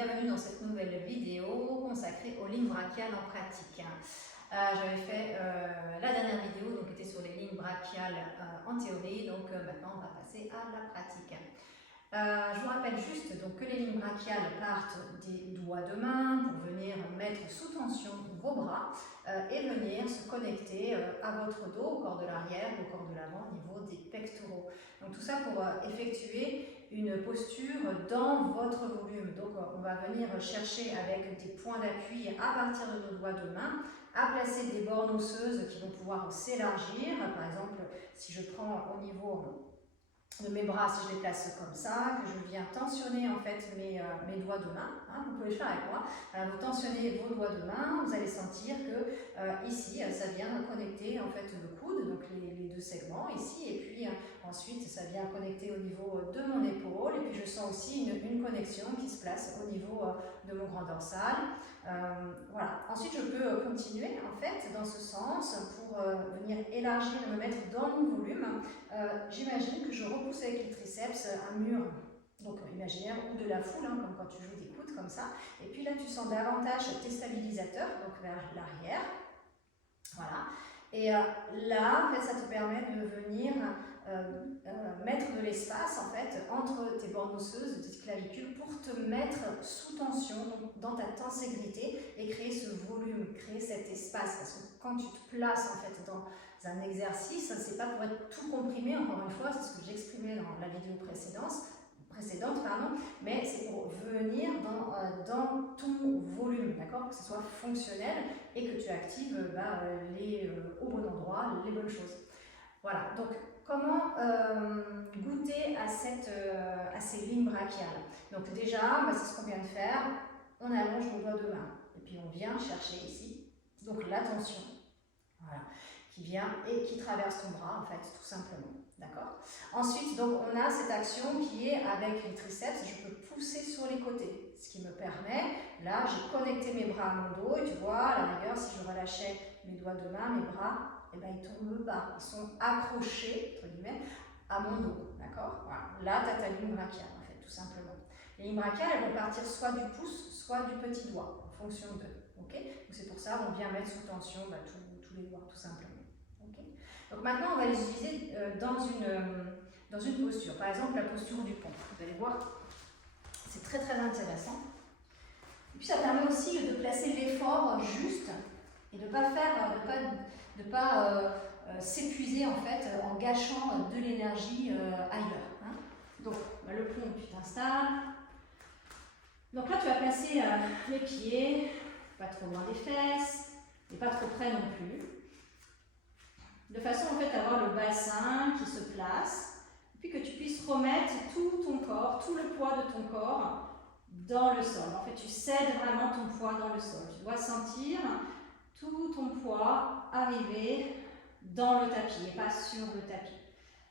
bienvenue dans cette nouvelle vidéo consacrée aux lignes brachiales en pratique. J'avais fait la dernière vidéo donc, qui était sur les lignes brachiales en théorie, donc maintenant on va passer à la pratique. Je vous rappelle juste donc, que les lignes brachiales partent des doigts de main pour venir mettre sous tension vos bras et venir se connecter à votre dos, au corps de l'arrière, au corps de l'avant, au niveau des pectoraux. Donc tout ça pour effectuer une posture dans votre volume. Donc on va venir chercher avec des points d'appui à partir de nos doigts de main à placer des bornes osseuses qui vont pouvoir s'élargir. Par exemple, si je prends au niveau de mes bras, si je les place comme ça, que je viens tensionner en fait mes doigts de main, hein, vous pouvez le faire avec moi, vous tentionnez vos doigts de main, vous allez sentir que ici ça vient connecter en fait le coude, donc les deux segments ici, et puis ensuite ça vient connecter au niveau de mon épaule, et puis je sens aussi une connexion qui se place au niveau de mon grand dorsal. Voilà. Ensuite je peux continuer en fait dans ce sens pour venir élargir et me mettre dans mon volume. J'imagine que je repousse avec les triceps un mur donc imaginaire ou de la foule, hein, comme quand tu joues des coudes comme ça, et puis là tu sens davantage tes stabilisateurs donc vers l'arrière, voilà, et là en fait ça te permet de venir mettre de l'espace en fait entre tes bornes osseuses, tes clavicules, pour te mettre sous tension donc, dans ta tenségrité et créer ce volume, créer cet espace, parce que quand tu te places en fait dans un exercice, c'est pas pour être tout comprimé, encore une fois, c'est ce que j'exprimais dans la vidéo précédente, mais c'est pour venir dans ton volume, d'accord, que ce soit fonctionnel et que tu actives au bon endroit, les bonnes choses. Voilà, donc comment goûter à ces lignes brachiales? Donc déjà, c'est ce qu'on vient de faire, on allonge nos doigts de main et puis on vient chercher ici, donc la tension, voilà, qui vient et qui traverse ton bras en fait, tout simplement, d'accord? Ensuite, donc on a cette action qui est avec les triceps, je peux pousser sur les côtés, ce qui me permet, là j'ai connecté mes bras à mon dos et tu vois, à la rigueur, si je relâchais mes doigts de main, mes bras, eh ben, ils tombent bas, ils sont accrochés, entre guillemets, à mon dos, d'accord? Voilà. Là, tu as ta ligne brachiale, en fait, tout simplement. Les lignes brachiales, elles vont partir soit du pouce, soit du petit doigt, en fonction d'eux, ok? Donc c'est pour ça qu'on vient mettre sous tension tous les doigts, tout simplement, ok? Donc maintenant, on va les utiliser dans une posture, par exemple la posture du pont. Vous allez voir, c'est très très intéressant. Et puis ça permet aussi de placer l'effort juste et de ne pas s'épuiser en fait en gâchant de l'énergie ailleurs. Hein. Donc le pont, tu t'installes. Donc là tu vas placer les pieds, pas trop loin des fesses, et pas trop près non plus. De façon en fait à avoir le bassin qui se place, et puis que tu puisses remettre tout ton corps, tout le poids de ton corps dans le sol. En fait, tu cèdes vraiment ton poids dans le sol. Tu dois sentir tout ton poids arriver dans le tapis et pas sur le tapis.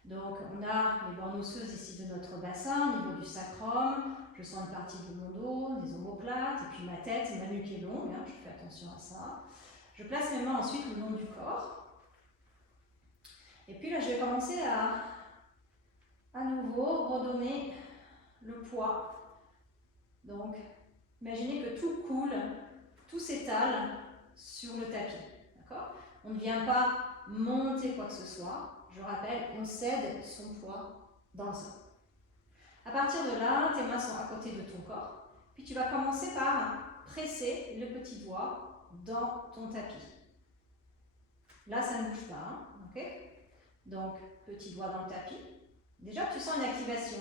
Donc, on a les bornes osseuses ici de notre bassin, au niveau du sacrum. Je sens une partie de mon dos, des omoplates, et puis ma tête, ma nuque est longue. Hein, je fais attention à ça. Je place mes mains ensuite le long du corps. Et puis là, je vais commencer à nouveau redonner le poids. Donc, imaginez que tout coule, tout s'étale sur le tapis. D'accord ? On ne vient pas monter quoi que ce soit. Je rappelle, on cède son poids dans le sol. À partir de là, tes mains sont à côté de ton corps. Puis tu vas commencer par presser le petit doigt dans ton tapis. Là, ça ne bouge pas. Hein, ok ? Donc, petit doigt dans le tapis. Déjà, tu sens une activation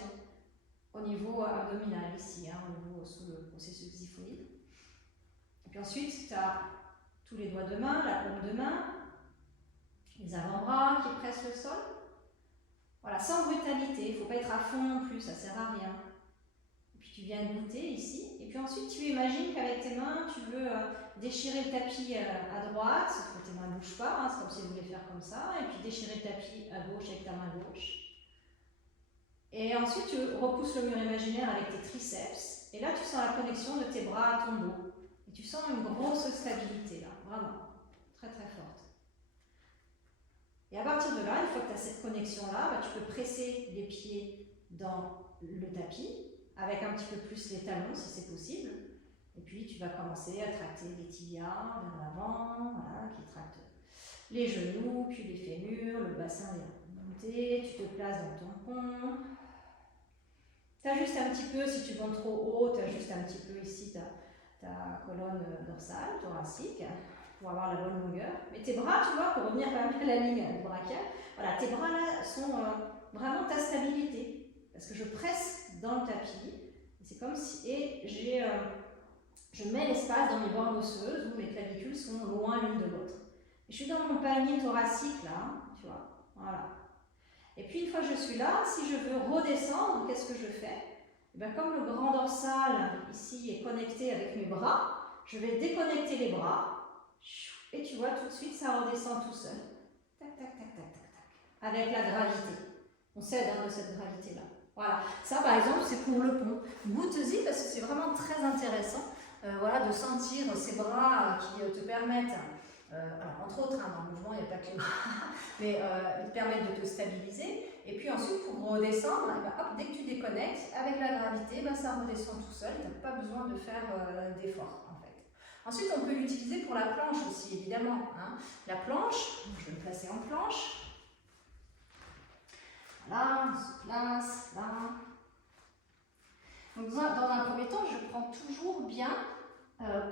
au niveau abdominal ici, hein, au niveau sous le processus xiphoïde. Et puis ensuite, tu as tous les doigts de main, la paume de main, les avant-bras qui pressent le sol. Voilà, sans brutalité, il ne faut pas être à fond non plus, ça ne sert à rien. Et puis tu viens goûter ici, et puis ensuite tu imagines qu'avec tes mains, tu veux déchirer le tapis à droite, sauf que tes mains ne bougent pas, hein, c'est comme si elles voulaient faire comme ça, et puis déchirer le tapis à gauche avec ta main gauche. Et ensuite, tu repousses le mur imaginaire avec tes triceps. Et là, tu sens la connexion de tes bras à ton dos. Et tu sens une grosse stabilité, là, vraiment, très très forte. Et à partir de là, une fois que tu as cette connexion-là, tu peux presser les pieds dans le tapis avec un petit peu plus les talons si c'est possible. Et puis tu vas commencer à tracter les tibias vers l'avant, voilà, qui tractent les genoux, puis les fémurs, le bassin vient monter, tu te places dans ton pont. Tu ajustes un petit peu, si tu montes trop haut, tu ajustes un petit peu ici ta colonne dorsale, thoracique, pour avoir la bonne longueur. Mais tes bras, tu vois, pour revenir quand même à la ligne brachiale, voilà, tes bras là sont vraiment ta stabilité. Parce que je presse dans le tapis, c'est comme si, et je mets l'espace dans mes bandes osseuses où mes clavicules sont loin l'une de l'autre. Je suis dans mon panier thoracique là, hein, tu vois, voilà. Et puis une fois que je suis là, si je veux redescendre, qu'est-ce que je fais? Et bien, comme le grand dorsal ici est connecté avec mes bras, je vais déconnecter les bras et tu vois tout de suite ça redescend tout seul. Tac, tac, tac, tac, tac, tac. Avec la gravité. On s'aide de cette gravité-là. Voilà. Ça par exemple c'est pour le pont. Goûte-y parce que c'est vraiment très intéressant voilà, de sentir ces bras qui te permettent. Alors, entre autres, hein, dans le mouvement, il n'y a pas que les bras, mais ils te permettent de te stabiliser. Et puis ensuite, pour redescendre, ben, hop, dès que tu déconnectes, avec la gravité, ben, ça redescend tout seul. Tu n'as pas besoin de faire d'effort, en fait. Ensuite, on peut l'utiliser pour la planche aussi, évidemment. Hein. La planche, je vais me placer en planche. Voilà, on se place, là. Donc, dans un premier temps, je prends toujours bien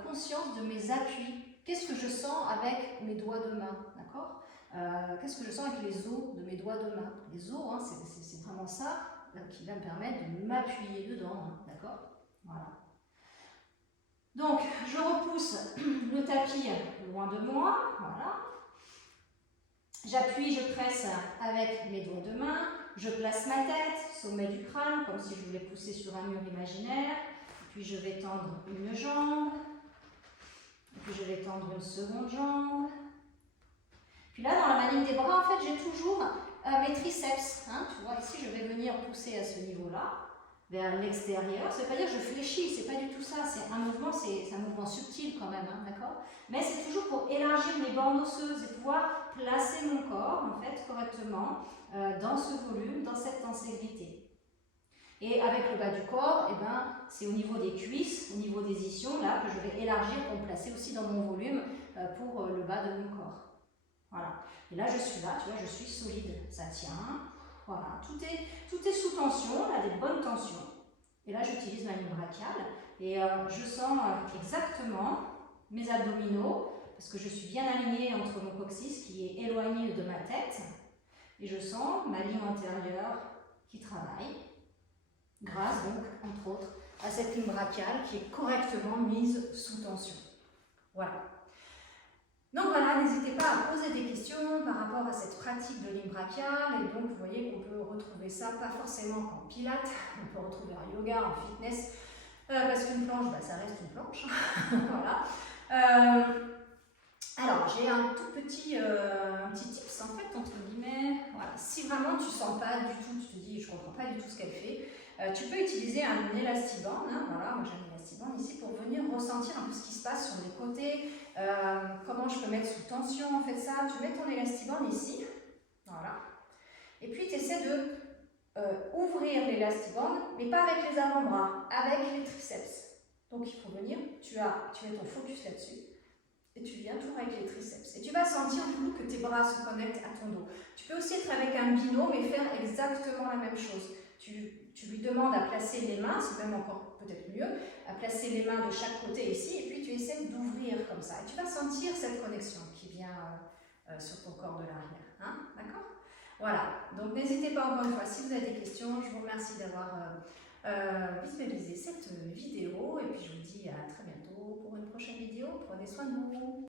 conscience de mes appuis. Qu'est-ce que je sens avec mes doigts de main, d'accord? Qu'est-ce que je sens avec les os de mes doigts de main? Les os, hein, c'est vraiment ça qui va me permettre de m'appuyer dedans, hein, d'accord? Voilà. Donc, je repousse le tapis loin de moi, voilà. J'appuie, je presse avec mes doigts de main. Je place ma tête, sommet du crâne, comme si je voulais pousser sur un mur imaginaire. Puis je vais tendre une jambe. Puis je vais tendre une seconde jambe. Puis là, dans la maligne des bras, en fait, j'ai toujours mes triceps. Hein, tu vois, ici, je vais venir pousser à ce niveau-là, vers l'extérieur. Ça ne veut pas dire que je fléchis, c'est pas du tout ça. C'est un mouvement, c'est un mouvement subtil quand même, hein, d'accord? Mais c'est toujours pour élargir mes bandes osseuses et pouvoir placer mon corps, en fait, correctement dans ce volume, dans cette intégrité. Et avec le bas du corps, eh ben, c'est au niveau des cuisses, au niveau des ischions, là, que je vais élargir pour me placer aussi dans mon volume pour le bas de mon corps. Voilà. Et là, je suis là, tu vois, je suis solide, ça tient. Voilà, tout est sous tension, là, des bonnes tensions. Et là, j'utilise ma ligne brachiale et je sens exactement mes abdominaux, parce que je suis bien alignée entre mon coccyx qui est éloigné de ma tête. Et je sens ma ligne antérieure qui travaille. Grâce donc, entre autres, à cette ligne brachiale qui est correctement mise sous tension. Voilà. Donc voilà, n'hésitez pas à poser des questions par rapport à cette pratique de ligne brachiale. Et donc, vous voyez qu'on peut retrouver ça, pas forcément qu'en pilates, on peut retrouver en yoga, en fitness, parce qu'une planche, bah, ça reste une planche. Voilà. Alors, j'ai un tout petit tips, en fait, entre guillemets. Voilà. Si vraiment tu ne sens pas du tout, tu te dis, je ne comprends pas du tout ce qu'elle fait, tu peux utiliser un élastiband, hein, voilà, moi j'ai un élastiband ici pour venir ressentir un peu ce qui se passe sur les côtés, comment je peux mettre sous tension en fait ça. Tu mets ton élastiband ici, voilà, et puis tu essaies de ouvrir l'élastiband, mais pas avec les avant-bras, avec les triceps. Donc il faut venir, tu mets ton focus là-dessus, et tu viens toujours avec les triceps. Et tu vas sentir du coup que tes bras se connectent à ton dos. Tu peux aussi être avec un binôme et faire exactement la même chose. Tu lui demandes à placer les mains, c'est même encore peut-être mieux, à placer les mains de chaque côté ici, et puis tu essaies d'ouvrir comme ça. Et tu vas sentir cette connexion qui vient sur ton corps de l'arrière. Hein? D'accord? Voilà. Donc n'hésitez pas encore une fois, si vous avez des questions, je vous remercie d'avoir visualisé cette vidéo, et puis je vous dis à très bientôt pour une prochaine vidéo. Prenez soin de vous.